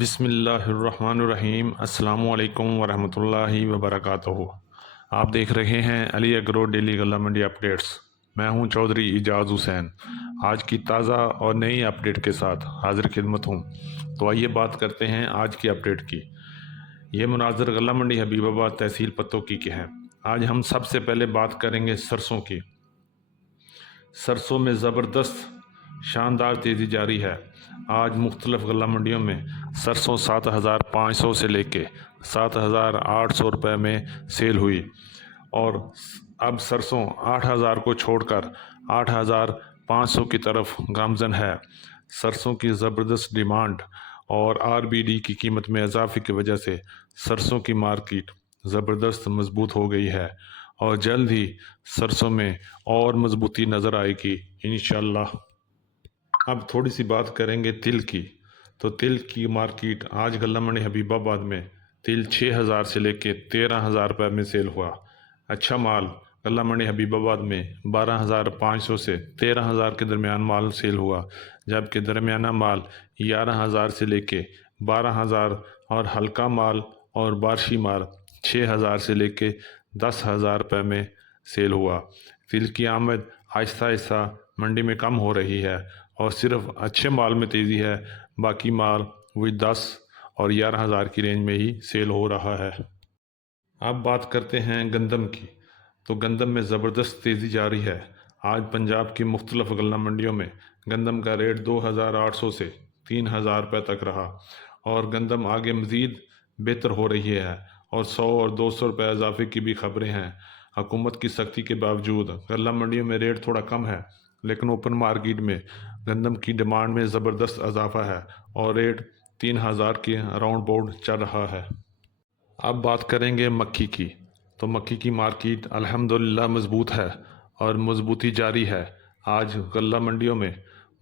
بسم اللہ الرحمن الرحیم۔ السلام علیکم ورحمۃ اللہ وبرکاتہ۔ آپ دیکھ رہے ہیں علی ایگرو ڈیلی غلہ منڈی اپڈیٹس۔ میں ہوں چودھری اعجاز حسین، آج کی تازہ اور نئی اپڈیٹ کے ساتھ حاضر خدمت ہوں۔ تو آئیے بات کرتے ہیں آج کی اپڈیٹ کی۔ یہ مناظر غلہ منڈی حبیب آباد تحصیل پتوکی کے ہیں۔ آج ہم سب سے پہلے بات کریں گے سرسوں کی۔ سرسوں میں زبردست شاندار تیزی جاری ہے۔ آج مختلف غلہ منڈیوں میں سرسوں 7,500 سے لے کے 7,800 روپے میں سیل ہوئی، اور اب سرسوں 8,000 کو چھوڑ کر 8,500 کی طرف گامزن ہے۔ سرسوں کی زبردست ڈیمانڈ اور RBD کی قیمت میں اضافے کی وجہ سے سرسوں کی مارکیٹ زبردست مضبوط ہو گئی ہے، اور جلد ہی سرسوں میں اور مضبوطی نظر آئے گی انشاءاللہ۔ اب تھوڑی سی بات کریں گے تل کی۔ تو تل کی مارکیٹ آج غلہ منڈی حبیب آباد میں تل 6,000 سے لے کے 13,000 روپے میں سیل ہوا۔ اچھا مال غلہ منڈی حبیب آباد میں 12,500 سے 13,000 کے درمیان مال سیل ہوا، جبکہ درمیانہ مال 11,000 سے لے کے 12,000 اور ہلکا مال اور بارشی مال 6,000 سے لے کے 10,000 روپے میں سیل ہوا۔ تل کی آمد آہستہ آہستہ منڈی میں کم ہو رہی ہے، اور صرف اچھے مال میں تیزی ہے، باقی مال وہی 10 اور 11,000 کی رینج میں ہی سیل ہو رہا ہے۔ اب بات کرتے ہیں گندم کی۔ تو گندم میں زبردست تیزی جاری ہے۔ آج پنجاب کی مختلف غلہ منڈیوں میں گندم کا ریٹ 2,800 سے 3,000 روپے تک رہا، اور گندم آگے مزید بہتر ہو رہی ہے، اور 100 اور 200 روپے اضافے کی بھی خبریں ہیں۔ حکومت کی سختی کے باوجود غلہ منڈیوں میں ریٹ تھوڑا کم ہے، لیکن اوپن مارکیٹ میں گندم کی ڈیمانڈ میں زبردست اضافہ ہے، اور ریٹ 3,000 کے اراؤنڈ بورڈ چل رہا ہے۔ اب بات کریں گے مکھی کی۔ تو مکھی کی مارکیٹ الحمدللہ مضبوط ہے، اور مضبوطی جاری ہے۔ آج غلہ منڈیوں میں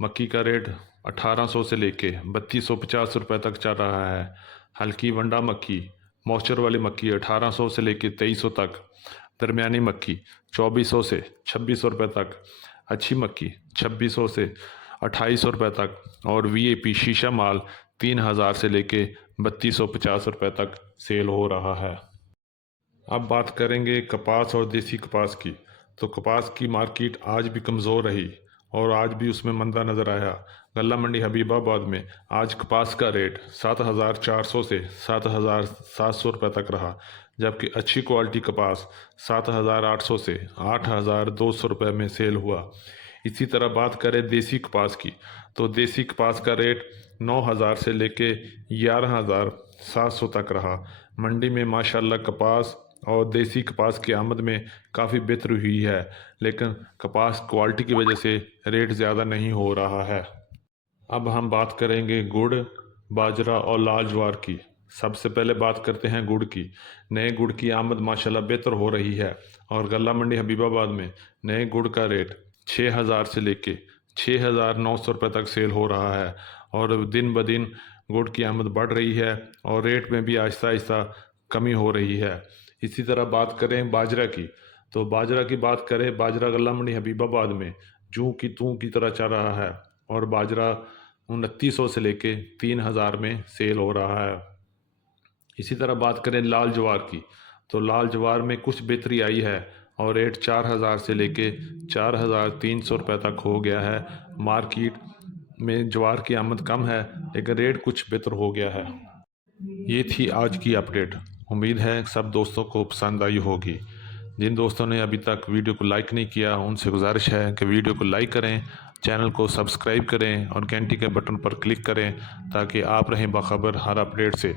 مکھی کا ریٹ 1,800 سے لے کے 3,250 روپے تک چل رہا ہے۔ ہلکی ونڈا مکھی، موئسچر والی مکھی 1,800 سے لے کے 2,300 تک، درمیانی مکھی 2,400 سے 2,600 روپے تک، اچھی مکھی 2,600 سے 2,800 روپے تک، اور VIP شیشہ مال 3,000 سے لے کے 3,250 روپے تک سیل ہو رہا ہے۔ اب بات کریں گے کپاس اور دیسی کپاس کی۔ تو کپاس کی مارکیٹ آج بھی کمزور رہی، اور آج بھی اس میں مندہ نظر آیا۔ غلہ منڈی حبیب آباد میں آج کپاس کا ریٹ 7,400 سے 7,700 روپے تک رہا، جبکہ اچھی کوالٹی کپاس 7,800 سے 8,200 روپے میں سیل ہوا۔ اسی طرح بات کریں دیسی کپاس کی، تو دیسی کپاس کا ریٹ 9,000 سے لے کے 11,700 تک رہا۔ منڈی میں ماشاءاللہ کپاس اور دیسی کپاس کی آمد میں کافی بہتری ہوئی ہے، لیکن کپاس کوالٹی کی وجہ سے ریٹ زیادہ نہیں ہو رہا ہے۔ اب ہم بات کریں گے گڑ، باجرہ اور لال جوار کی۔ سب سے پہلے بات کرتے ہیں گڑ کی۔ نئے گڑ کی آمد ماشاءاللہ بہتر ہو رہی ہے، اور غلہ منڈی حبیب آباد میں نئے گڑ کا ریٹ 6,000 سے لے کے 6,900 روپے تک سیل ہو رہا ہے، اور دن بدن گڑ کی آمد بڑھ رہی ہے، اور ریٹ میں بھی آہستہ آہستہ کمی ہو رہی ہے۔ اسی طرح بات کریں باجرہ کی۔ تو باجرہ کی بات کریں، باجرہ غلہ منڈی حبیب آباد میں جوں کی توں کی طرح چل رہا ہے، اور باجرہ 2,900 سے لے کے 3,000 میں سیل ہو رہا ہے۔ اسی طرح بات کریں لال جوار کی۔ تو لال جوار میں کچھ بہتری آئی ہے، اور ریٹ 4,000 سے لے کے 4,300 روپے تک ہو گیا ہے۔ مارکیٹ میں جوار کی آمد کم ہے، لیکن ریٹ کچھ بہتر ہو گیا ہے۔ یہ تھی آج کی اپڈیٹ۔ امید ہے سب دوستوں کو پسند آئی ہوگی۔ جن دوستوں نے ابھی تک ویڈیو کو لائک نہیں کیا، ان سے گزارش ہے کہ ویڈیو کو لائک کریں، چینل کو سبسکرائب کریں، اور گھنٹی کے بٹن پر کلک کریں، تاکہ آپ رہیں باخبر ہر اپڈیٹ سے۔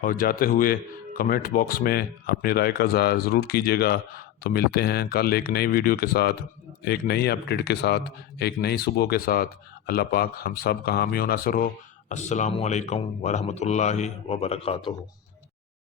اور جاتے ہوئے کمنٹ باکس میں اپنی رائے کا اظہار ضرور کیجیے گا۔ تو ملتے ہیں کل ایک نئی ویڈیو کے ساتھ، ایک نئی اپڈیٹ کے ساتھ، ایک نئی صبح کے ساتھ۔ اللہ پاک ہم سب کا حامی و ناصر ہو۔ السلام علیکم ورحمۃ اللہ وبرکاتہ۔